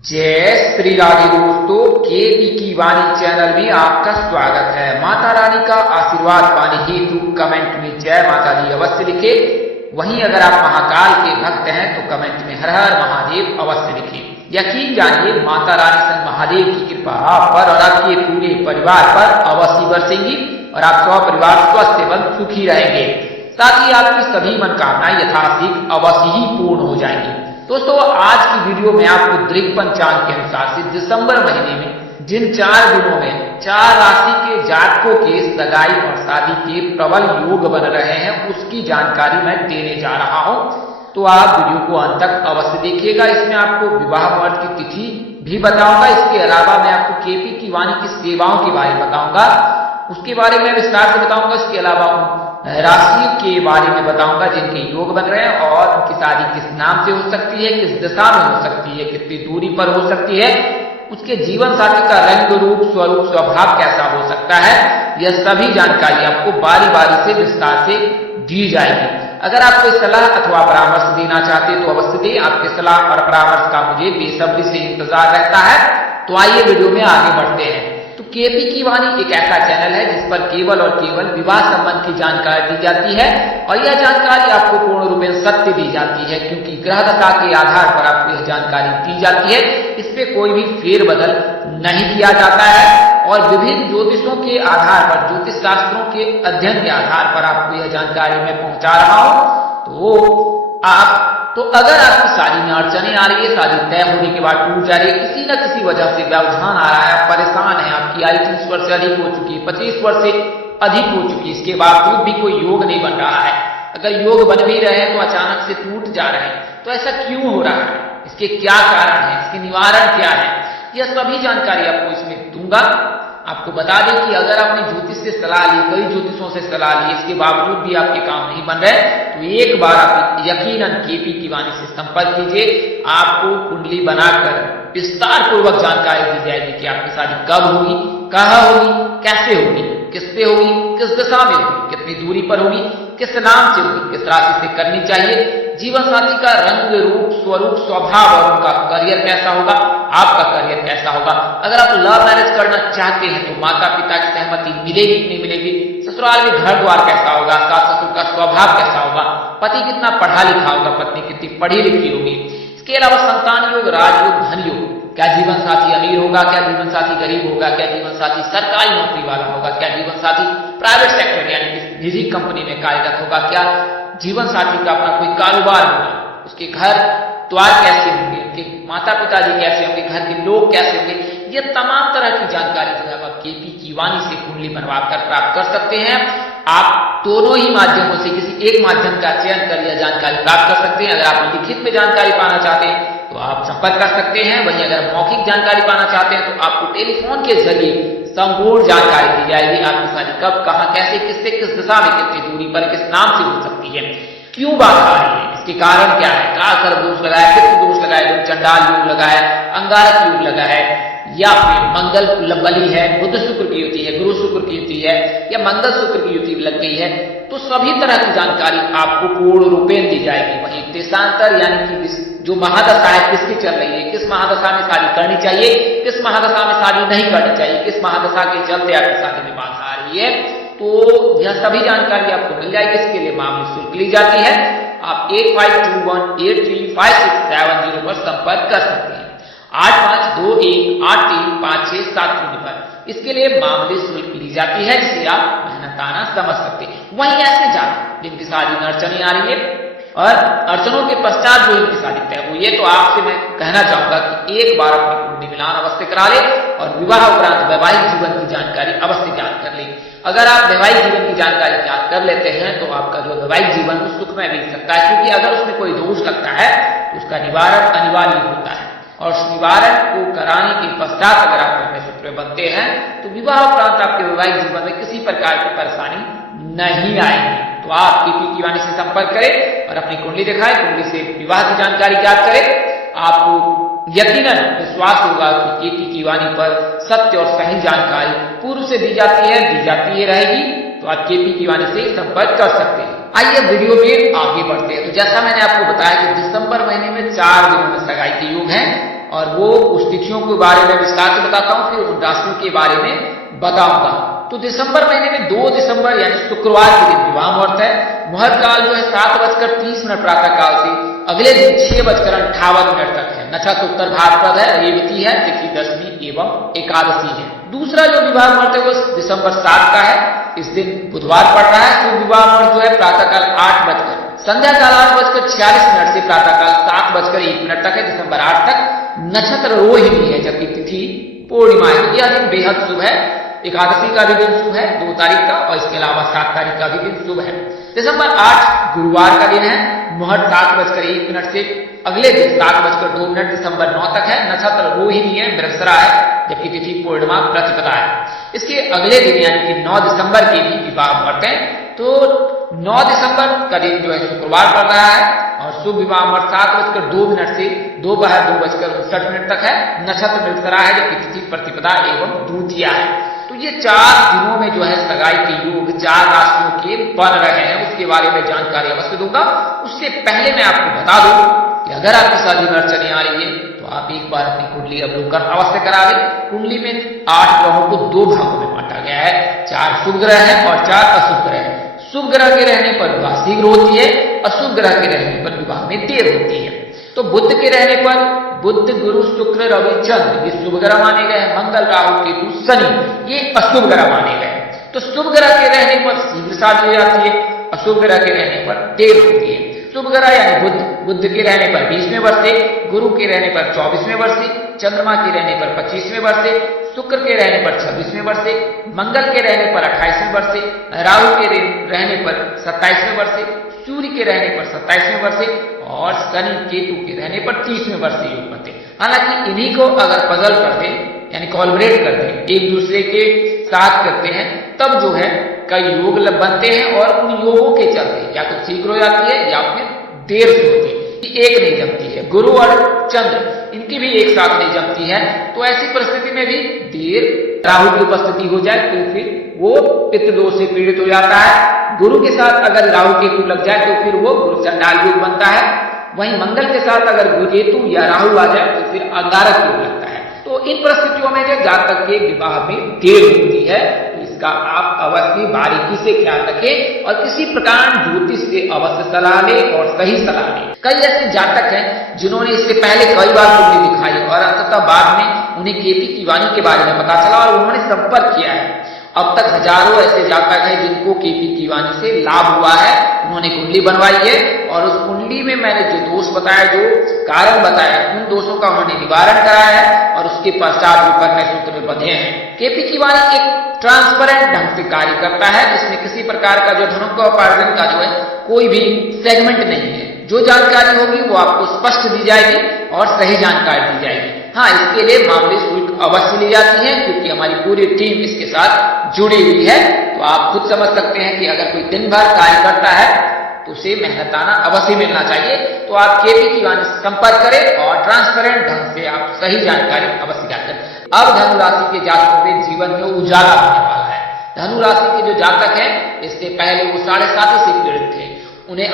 जय श्री राधे दोस्तों, केपी की वाणी चैनल में आपका स्वागत है। माता रानी का आशीर्वाद पाने हेतु कमेंट में जय माता दी अवश्य लिखे। वहीं अगर आप महाकाल के भक्त हैं तो कमेंट में हर हर महादेव अवश्य लिखे। यकीन जानिए माता रानी सन महादेव की कृपा आप पर और आपके पूरे परिवार पर अवश्य बरसेंगी और आप परिवार स्वस्थ एवं सुखी रहेंगे। साथ ही आपकी सभी मनोकामनाएं यथाशीघ्र अवश्य ही पूर्ण हो जाएंगी। दोस्तों, आज की वीडियो में आपको दृक पंचांग के अनुसार से दिसंबर महीने में जिन 4 दिनों में 4 राशि के जातकों के सगाई और शादी के प्रबल योग बन रहे हैं उसकी जानकारी मैं देने जा रहा हूं। तो आप वीडियो को अंत तक अवश्य देखिएगा। इसमें आपको विवाह मुहूर्त की तिथि भी बताऊंगा। इसके अलावा मैं आपको केपी की वाणी की सेवाओं के बारे में बताऊंगा, उसके बारे में विस्तार से बताऊंगा। इसके अलावा राशि के बारे में बताऊंगा जिनके योग बन रहे हैं और उनकी शादी किस नाम से हो सकती है, किस दिशा में हो सकती है, कितनी दूरी पर हो सकती है, उसके जीवन साथी का रंग रूप स्वरूप स्वभाव कैसा हो सकता है, यह सभी जानकारी आपको बारी बारी से विस्तार से दी जाएगी। अगर आप कोई सलाह अथवा परामर्श देना चाहते हैं तो अवश्य दें। आपके सलाह और परामर्श का मुझे बेसब्री से इंतजार रहता है। तो आइए वीडियो में आगे बढ़ते हैं। तो केपी की वाणी एक ऐसा चैनल है जिस पर केवल और केवल विवाह संबंध की जानकारी दी जाती है और यह जानकारी आपको पूर्ण रूप में सत्य दी जाती है, क्योंकि ग्रह दशा के आधार पर आपको यह जानकारी दी जाती है। इस पे कोई भी फेरबदल नहीं किया जाता है और विभिन्न ज्योतिषों के आधार पर, ज्योतिष शास्त्रों के अध्ययन के आधार पर आपको यह जानकारी मैं पहुंचा रहा हूं। तो अगर आपकी शादी में अड़चने आ रही है, शादी तय होने के बाद टूट जा रही है, किसी न किसी वजह से व्यवधान आ रहा है, आप परेशान है, आपकी आयु 30 वर्ष से अधिक हो चुकी है, 25 वर्ष से अधिक हो चुकी है, इसके बावजूद भी कोई योग नहीं बन रहा है, अगर योग बन भी रहे हैं तो अचानक से टूट जा रहे हैं, तो ऐसा क्यों हो रहा है, इसके क्या कारण है, इसके निवारण क्या है, यह सभी जानकारी आपको इसमें दूंगा। आपको बता दें कि अगर आपने ज्योतिष से सलाह ली, कई ज्योतिषों से सलाह ली, इसके बावजूद भी आपके काम नहीं बन रहे, तो एक बार आप यकीनन केपी की वाणी से संपर्क कीजिए। आपको कुंडली बनाकर विस्तार पूर्वक जानकारी दी जाएगी कि आपकी शादी कब होगी, कहाँ होगी, कैसे होगी, किससे होगी, किस दिशा में होगी, कितनी दूरी पर होगी, किस नाम से होगी, किस राशि से करनी चाहिए, जीवन साथी का रंग रूप स्वरूप स्वभाव और उनका करियर कैसा होगा, आपका करियर कैसा होगा। अगर आप लव मैरिज करना चाहते हैं तो माता पिता की सहमति मिलेगी कि नहीं मिलेगी, ससुराल में घर द्वार कैसा होगा, सास ससुर का स्वभाव कैसा होगा, पति कितना पढ़ा लिखा होगा, पत्नी कितनी पढ़ी लिखी होगी। इसके अलावा संतान योग, राजयोग, धन योग, क्या जीवन साथी अमीर होगा, क्या जीवन साथी गरीब होगा, क्या जीवन साथी सरकारी नौकरी वाला होगा, क्या जीवन साथी प्राइवेट सेक्टर यानी कि निजी कंपनी में कार्यरत होगा, क्या जीवन साथी का अपना कोई कारोबार होगा, उसके घर द्वार कैसे होंगे, उनके माता पिताजी कैसे होंगे, घर के लोग कैसे होंगे, ये तमाम तरह की जानकारी जो है आप केपी की वाणी से कुंडली बनवाकर प्राप्त कर सकते हैं। आप दोनों ही माध्यमों से किसी एक माध्यम का चयन कर यह जानकारी प्राप्त कर सकते हैं। अगर आप लिखित में जानकारी पाना चाहते हैं तो आप संपर्क कर सकते हैं। वहीं अगर मौखिक जानकारी पाना चाहते हैं तो आपको टेलीफोन के जरिए संपूर्ण जानकारी दी जाएगी। आपकी शादी कब, कहां, कैसे, किससे, किस दिशा में, कितनी दूरी पर, किस नाम से हो सकती है, क्यों बात आ रही है, इसके कारण क्या है, क्या सर्व दोष लगा है, किस दोष लगा है, चंडाल योग लगा है, अंगारक योग लगा है, या फिर मंगल बली है, बुध शुक्र की युति है, गुरु शुक्र की युति है, या मंगल शुक्र की युति लग गई है, तो सभी तरह की जानकारी आपको पूर्ण रूपेण दी जाएगी। वहीं देशांतर यानी कि जो महादशा है किसकी चल रही है, किस महादशा में शादी करनी चाहिए, किस महादशा में शादी नहीं करनी चाहिए, किस महादशा के चलते आपकी शादी में बाधा आ रही है, तो यह सभी जानकारी आपको मिल जाएगी। इसके लिए मामूली शुल्क ली जाती है। आप 8521835670 पर संपर्क कर सकते हैं, 8521835670 पर। इसके लिए मामूली शुल्क ली जाती है, जिसे आप मेहनताना समझ सकते हैं। वहीं ऐसे जातक जिनकी शादी में अड़चने आ रही है और अड़चनों के पश्चात जो इनकी शादी तय हुई है, तो आपसे मैं कहना चाहूंगा कि एक बार अपनी कुंडली मिलान अवश्य करा ले और विवाह उपरांत वैवाहिक जीवन की जानकारी अवश्य ज्ञात कर ले। अगर आप वैवाहिक जीवन की जानकारी ज्ञात कर लेते हैं तो आपका जो वैवाहिक जीवन वो सुखमय बीत सकता है, क्योंकि अगर उसमें कोई दोष लगता है तो उसका निवारण अनिवार्य होता है और उस निवारण को कराने के पश्चात अगर आप में शुक्र बनते हैं तो विवाह उपरांत आपके वैवाहिक जीवन में किसी प्रकार की परेशानी नहीं आएगी। तो आप केपी की वाणी से संपर्क करें और अपनी कुंडली दिखाएं, कुंडली से विवाह की जानकारी ज्ञात करें। आपको यकीनन विश्वास होगा कि केपी की वाणी पर सत्य और सही जानकारी पूर्व से दी जाती है, दी जाती है रहेगी। तो आप केपी की वाणी से संपर्क कर सकते हैं। आइए वीडियो में आगे बढ़ते हैं। तो जैसा मैंने आपको बताया कि दिसंबर महीने में 4 दिनों में सगाई के योग हैं और वो उस तिथियों के बारे में विस्तार से बताता हूं, फिर उन राशियों के बारे में बताऊंगा। तो दिसंबर महीने में 2 दिसंबर यानी शुक्रवार के दिन विवाह मुहूर्त है। मुहूर्त काल जो है 7:30 प्रातः काल से अगले दिन 6:58 तक है। नक्षत्र उत्तर भाद्रपद है, रेवती है, तिथि दशमी एवं एकादशी है। दूसरा जो विवाह मुहूर्त है वो दिसंबर 7 का है। इस दिन बुधवार पड़ रहा है। शुभ विवाह मुहूर्त जो है प्रातःकाल 8 संध्या काल 8:46 से प्रातःकाल 7:01 तक है। दिसंबर 8 तक नक्षत्र रोहिणी है, जबकि तिथि पूर्णिमा है। यह दिन बेहद शुभ है। एकादशी का भी दिन शुभ है 2 तारीख का, और इसके अलावा 7 तारीख का भी दिन शुभ है। दिसंबर 8 गुरुवार का दिन है। मुहूर्त 7:01 से अगले दिन 7:02 दिसंबर 9 तक है। नक्षत्र रोहिणी है, मृगशिरा है, जबकि तिथि पूर्णिमा प्रतिपदा है। इसके अगले दिन यानी कि 9 दिसंबर के भी विवाह मुहूर्त है। तो 9 दिसंबर का दिन जो है शुक्रवार पड़ रहा है, और शुभ विवाह मुहूर्त 7:02 से दोपहर 2:59 तक है। नक्षत्र मृगशिरा है, जबकि तिथि प्रतिपदा एवं द्वितीया है। तो ये 4 दिनों में जो है सगाई के योग 4 राशियों के बन रहे हैं, उसके बारे में जानकारी अवश्य दूंगा। उससे पहले मैं आपको बता दूं कि अगर आपकी शादी में अड़चने आ रही है तो आप एक बार अपनी कुंडली अवलोकन अवश्य करा लें। कुंडली में 8 ग्रहों को 2 भागों में बांटा गया है। 4 शुभ ग्रह हैं और 4 अशुभ ग्रह हैं। शुभ ग्रह के रहने पर विवाह शीघ्र होती है, अशुभ ग्रह के रहने पर विवाह में देर होती है। तो बुध के रहने पर बुध, गुरु, शुक्र, रवि, चंद्र ये शुभ ग्रह माने गए। मंगल, राहु, केतु, शनि ये अशुभ ग्रह माने गए। तो शुभ ग्रह के रहने पर शीघ्र शादी हो जाती है, अशुभ ग्रह के रहने पर देर होती है। शुभ ग्रह यानी बुध के रहने पर 20वें वर्ष से, गुरु के रहने पर 24वें वर्ष से, चंद्रमा के रहने पर 25वें वर्ष से, शुक्र के रहने पर 26वें वर्ष से, मंगल के रहने पर 28वें वर्ष से, राहु के रहने पर 27वें वर्ष से, सूर्य के रहने पर 27वें वर्ष से, और शनि केतु के रहने पर 30वें वर्ष से योग बनते हैं। हालांकि इन्हीं को अगर पजल कर दें यानी कॉलबरेट कर दें, एक दूसरे के साथ करते हैं, तब जो है कई योग बनते हैं, और उन योगों के चलते या तो शीघ्र हो जाती है या फिर देर से होती है। एक नहीं जमती है, गुरु और चंद्र इनकी भी एक साथ नहीं जमती है। तो ऐसी परिस्थिति में भी देर, राहु की उपस्थिति हो जाए तो फिर वो पितृ दोष से पीड़ित हो जाता है। गुरु के साथ अगर राहु केतु लग जाए तो फिर वो गुरु चंडाल योग बनता है। वहीं मंगल के साथ अगर गुरु केतु या राहु आ जाए तो फिर अंगारक योग लगता है। तो इन परिस्थितियों में जो जातक के विवाह में देर होती है, तो इसका आप अवश्य बारीकी से ख्याल रखें और किसी प्रकार ज्योतिष से अवश्य सलाह लें और सही सलाह लें। कई ऐसे जातक हैं जिन्होंने इससे पहले कई बार कुंडली दिखाई और अंततः बाद में उन्हें केपी की वाणी के बारे में पता चला और उन्होंने संपर्क किया है। अब तक हजारों ऐसे जातक हैं जिनको केपी की वाणी से लाभ हुआ है। उन्होंने कुंडली बनवाई है और उस कुंडली में मैंने जो दोष बताया, जो कारण बताया, उन दोषों का उन्होंने निवारण कराया है और उसके पश्चात वो कन्या सूत्र में बंधे हैं। केपी की वाणी एक ट्रांसपेरेंट ढंग से कार्य करता है, जिसमें किसी प्रकार का जो धनोपार्जन का जो है कोई भी सेगमेंट नहीं है। जो जानकारी होगी वो आपको स्पष्ट दी जाएगी और सही जानकारी दी जाएगी। हाँ, इसके लिए मामूली शुल्क अवश्य ली जाती है क्योंकि हमारी पूरी टीम इसके साथ जुड़ी हुई है। तो आप खुद समझ सकते हैं कि अगर कोई दिन भर कार्य करता है तो उसे मेहनताना अवश्य मिलना चाहिए। तो आप केपी की वाणी से संपर्क करें और ट्रांसपेरेंट ढंग से आप सही जानकारी अवश्य ज्ञात करें। अब धनु राशि के जातकों के जीवन में उजाला होने वाला है। धनु राशि के जो जातक हैं, इससे पहले वो 7.5 से पीड़ित थे, उन्हें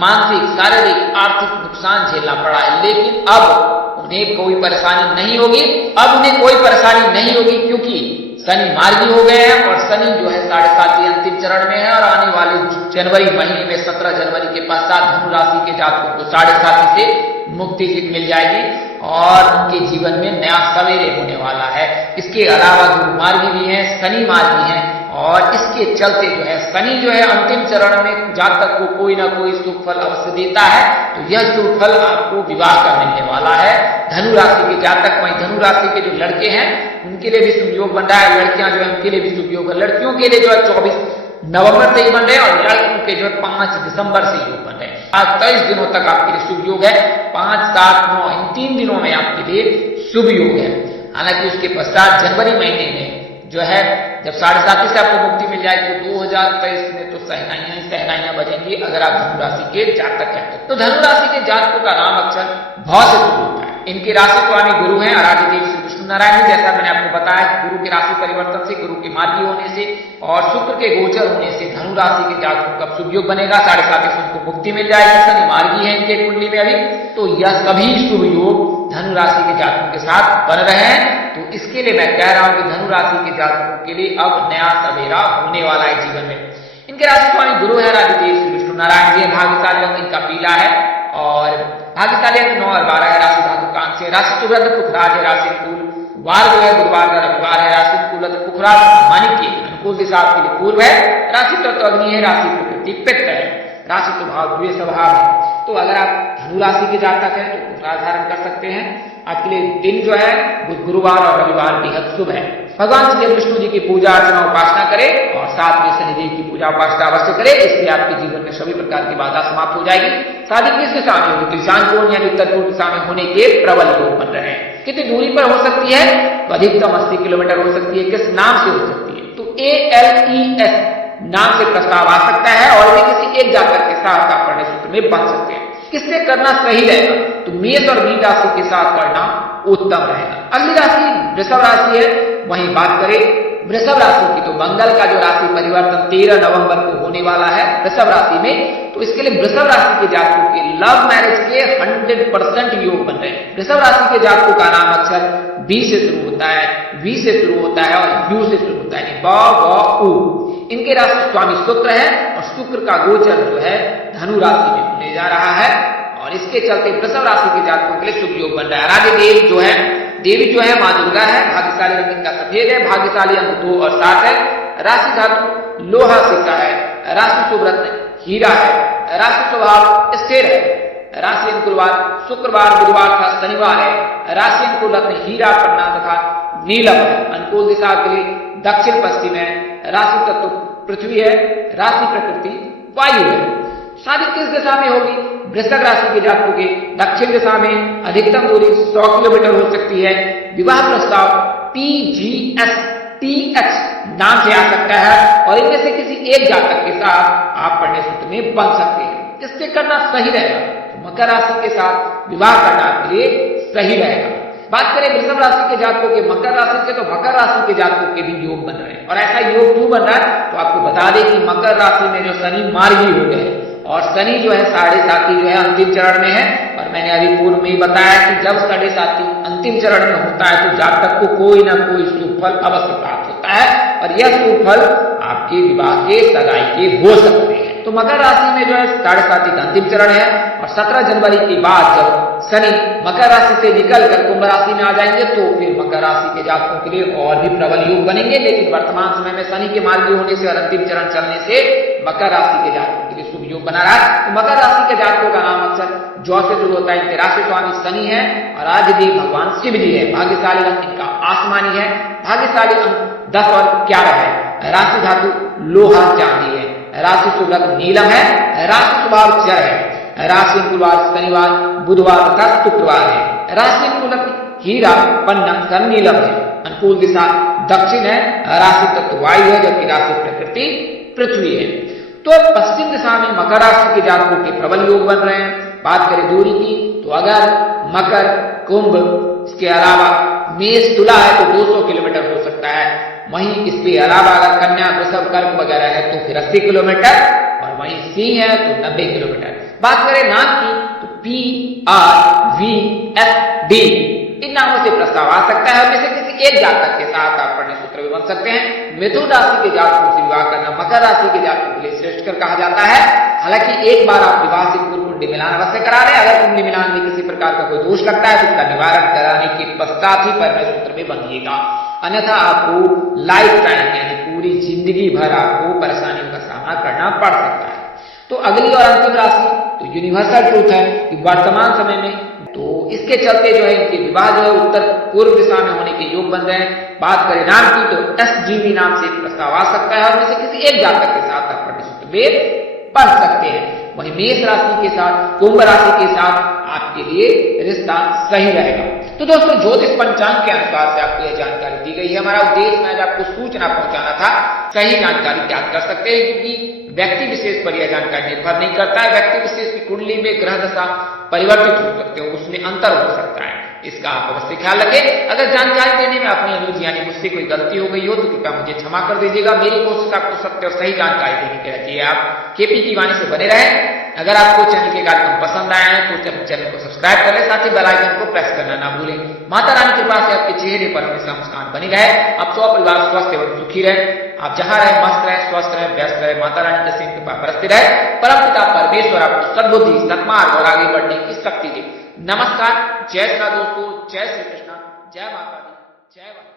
मानसिक, शारीरिक, आर्थिक नुकसान झेलना पड़ा है, लेकिन अब उन्हें कोई परेशानी नहीं होगी। अब उन्हें कोई परेशानी नहीं होगी क्योंकि शनि मार्गी हो गए हैं और शनि जो है 7.5 अंतिम चरण में है और आने वाले जनवरी महीने में 17 जनवरी के पश्चात धनु राशि के जातकों को 7.5 से मुक्ति मिल जाएगी और उनके जीवन में नया सवेरे होने वाला है। इसके अलावा गुरु मार्गी भी है, शनि मार्गी है और इसके चलते जो है शनि जो है अंतिम चरण में जातक को कोई ना कोई शुभ फल अवश्य देता है। तो यह शुभ फल आपको विवाह का मिलने वाला है। धनु राशि के जातक, वहीं धनु राशि के जो लड़के हैं उनके लिए भी शुभ योग बन रहा है, लड़कियां जो है उनके लिए भी शुभ योग है। लड़कियों के लिए जो है 24 नवंबर से ही बन रहे हैं और लड़कों के जो है 5 दिसंबर से योग बन रहे हैं। आज 23 दिनों तक आपके लिए शुभ योग है। 5, 7, 9 इन 3 दिनों में आपके लिए शुभ योग है। हालांकि उसके पश्चात जनवरी महीने में जो है जब 7.5 से आपको मुक्ति मिल जाएगी तो 2023 में तो सहनाइयां बजेंगी अगर आप धनु राशि के जातक हैं। तो धनु राशि के जातकों का नाम अक्षर भ से शुरू होता है। इनके राशि स्वामी गुरु हैं, आराध्य देव श्री विष्णु नारायण जी, जैसा मैंने आपको बताया गुरु के राशि परिवर्तन से, गुरु के मार्गी होने से और शुक्र के गोचर होने से धनु राशि के जातकों का शुभ योग बनेगा। 7.5 से उनको मुक्ति मिल जाएगी। शनि मार्गी है इनके कुंडली में अभी, तो यह सभी शुभ योग धनु राशि के जातकों के साथ बन रहे हैं। तो इसके लिए मैं कह रहा हूं कि धनु राशि के जातकों के लिए अब नया सवेरा होने वाला है जीवन में। इनके राशि स्वामी गुरु है राधिदेव श्री विष्णु नारायण जी। भाग्यशाली रंग इनका पीला है और भाग्यशाली अंक 9 और 12 है। राशि धातु कांस्य है। राशि सुभ्रत पुखराज है। राशि अनुकूल वार जो है गुरुवार का रविवार है। राशि अनुकूल पुखराज माणिक्य अनुकूल दिशा आपके लिए पूर्व है। राशि तत्व अग्नि है। राशि प्रकृति पित्त है। राशि स्वभाव द्वितीय स्वभाव है। तो अगर आप धनु राशि के जातक हैं तो पुखराज धारण कर सकते हैं। आपके लिए दिन जो है गुरुवार और रविवार बेहद शुभ है। भगवान श्री विष्णु जी की पूजा अर्चना उपासना करें और साथ में शनिदेव की पूजा उपासना अवश्य करें। इसलिए आपके जीवन में सभी प्रकार की बाधा समाप्त हो जाएगी। शादी किस दिशा में होगी? तो ईशान कोण यानी उत्तर पूर्व दिशा में होने के प्रबल योग बन रहे हैं। कितनी दूरी पर हो सकती है? तो अधिकतम 80 किलोमीटर हो सकती है। किस नाम से हो सकती है? तो ALES नाम से प्रस्ताव आ सकता है और वे किसी एक जातक के साथ आप प्रणय सूत्र में बन सकते हैं। किससे करना सही रहेगा? तो मेष और मीन राशि के साथ करना उत्तम रहेगा। अगली राशि वृषभ राशि है। वहीं बात करें वृषभ राशि की, तो मंगल का जो राशि परिवर्तन 13 नवंबर को होने वाला है वृषभ राशि में, तो इसके लिए वृषभ राशि के जातकों के लव मैरिज के 100% योग बन रहे हैं। वृषभ राशि के जातकों का नाम अक्षर B से शुरू होता है, V से शुरू होता है और U से शुरू होता है, ब व उ। इनके राशि स्वामी शुक्र है और शुक्र का गोचर जो है धनु राशि में होने जा रहा है और इसके चलते वृषभ राशि के जातकों के लिए शुभ योग बन रहा है। आराध्य देव जो है देवी जो है मां दुर्गा है। भाग्यशाली रंग इनका सफेद है। भाग्यशाली अंक 2 और 7 है। राशि धातु लोहा सिक्का है। राशि शुभ रत्न हीरा है। राशि स्वभाव स्थिर है। राशि अनुकूलवार शुक्रवार बुधवार का शनिवार है। राशि अनुकूल रत्न हीरा पन्ना तथा नीलम है। अनुकूल दिशा के लिए दक्षिण पश्चिम है। राशि तत्व पृथ्वी है। राशि प्रकृति वायु है। शादी किस दिशा में होगी? वृषभ राशि के जातकों के दक्षिण दिशा में अधिकतम दूरी 100 किलोमीटर हो सकती है। विवाह प्रस्ताव PGSTH नाम से आ सकता है और इनमें से किसी एक जातक के साथ आप प्रणय सूत्र में बन सकते हैं। किससे करना सही रहेगा? तो मकर राशि के साथ विवाह करना आपके लिए सही रहेगा। बात करें वृषभ राशि के जातकों के मकर राशि से, तो मकर राशि के जातकों के भी योग बन रहे हैं और ऐसा योग क्यों बन रहा है? तो आपको बता दें कि मकर राशि में जो शनि मार्गी हो गए और शनि जो है 7.5 जो है अंतिम चरण में है और मैंने अभी पूर्व में ही बताया कि जब 7.5 अंतिम चरण में होता है तो जातक को कोई ना कोई शुभ फल अवश्य प्राप्त होता है और यह शुभ फल आपके विवाह के सगाई के हो सकते हैं। तो मकर राशि में जो है 7.5 का अंतिम चरण है और 17 जनवरी के बाद जब शनि मकर राशि से निकलकर कुंभ राशि में आ जाएंगे तो फिर मकर राशि के जातकों के लिए और भी प्रबल योग बनेंगे। लेकिन वर्तमान समय में शनि के मार्गी होने से और अंतिम चरण चलने से मकर राशि के जातकों के लिए शुभ योग बना रहा है। तो मकर राशि के जातकों का नाम अक्सर जौ से शुरू होता है। इनके राशि स्वामी शनि है और आदिदेव भगवान शिव जी है। भाग्यशाली रंग इनका आसमानी है। भाग्यशाली अंक 10 और 11 है। राशि धातु लोहा चांदी है। राशि शुभ रत्न नीलम है। राशि स्वभाव चर है। राशि अनुकूलवार शनिवार बुधवार तथा शुक्रवार है। राशि अनुकूल हीरा पन्ना सन नीलम है। अनुकूल दिशा दक्षिण है। राशि तत्व वायु है जबकि राशि प्रकृति पृथ्वी है। तो पश्चिम दिशा में मकर राशि के जातकों के प्रबल योग बन रहे हैं। बात करें दूरी की, तो अगर मकर कुंभ इसके अलावा मेष तुला है तो 200 किलोमीटर हो सकता है। वहीं इसके अलावा अगर कन्या वृषभ कर्क वगैरह है तो फिर 80 किलोमीटर और वहीं सिंह है तो 90 किलोमीटर। बात करें नाम की, तो PRVSD इन नामों से प्रस्ताव आ सकता है। उनमें से किसी एक जातक के साथ आप प्रणय सूत्र भी बन सकते हैं। मिथुन राशि के जातकों से विवाह करना मकर राशि के जातकों के लिए श्रेष्ठकर कहा जाता है। हालांकि एक बार आप विवाह से पूर्व कुंडली मिलान अवश्य करा लें। अगर कुंडली मिलान में किसी प्रकार का कोई दोष लगता है तो इसका निवारण कराने के पश्चात ही प्रणय सूत्र में बंधिएगा, अन्यथा आपको लाइफ टाइम यानी पूरी जिंदगी भर आपको परेशानियों का सामना करना पड़ सकता है। तो अगली और अंतिम राशि तो यूनिवर्सल ट्रूथ है कि वर्तमान समय में तो इसके चलते जो है इनके विवाह जो है उत्तर पूर्व दिशा में होने के योग बन रहे हैं। बात करें नाम की, तो SGB नाम से प्रस्ताव आ सकता है और इनमें से किसी एक जातक के साथ आप प्रणय सूत्र में बन सकते हैं। वहीं मेष राशि के साथ कुंभ राशि के साथ आपके लिए रिश्ता सही रहेगा। तो दोस्तों ज्योतिष पंचांग के अनुसार से आपको यह जानकारी दी गई है। हमारा उद्देश्य में आपको सूचना पहुंचाना था। सही जानकारी प्राप्त कर सकते हैं क्योंकि व्यक्ति विशेष पर यह जानकारी निर्भर नहीं करता है। व्यक्ति विशेष की कुंडली में ग्रह दशा परिवर्तित हो सकते हो, उसमें अंतर हो सकता है। इसका आप अवश्य ख्याल रखें। अगर जानकारी देने में अपनी अनुरोध यानी मुझसे कोई गलती हो गई हो तो कृपया मुझे क्षमा कर दीजिएगा। मेरी कोशिश आपको सत्य और सही जानकारी देने की रहती है। आप केपी की वाणी से बने रहें। अगर आपको चैनल के कार्यक्रम पसंद आए हैं तो चैनल को सब्सक्राइब कर लें, साथ ही बेल आइकन को प्रेस करना ना भूलें। माता रानी की कृपा से आपके चेहरे पर हमेशा मुस्कान बनी रहे। आप सब परिवार स्वस्थ एवं सुखी रहे। आप जहां रहे मस्त रहे, स्वस्थ रहे, व्यस्त रहे। माता रानी का कृपा बरसती रहे। परमपिता परमेश्वर आपको सद्बुद्धि, सत्मार्ग और आगे बढ़ने की शक्ति दे। नमस्कार, जय श्री दोस्तों, जय श्री कृष्ण, जय माता दी, जय माता।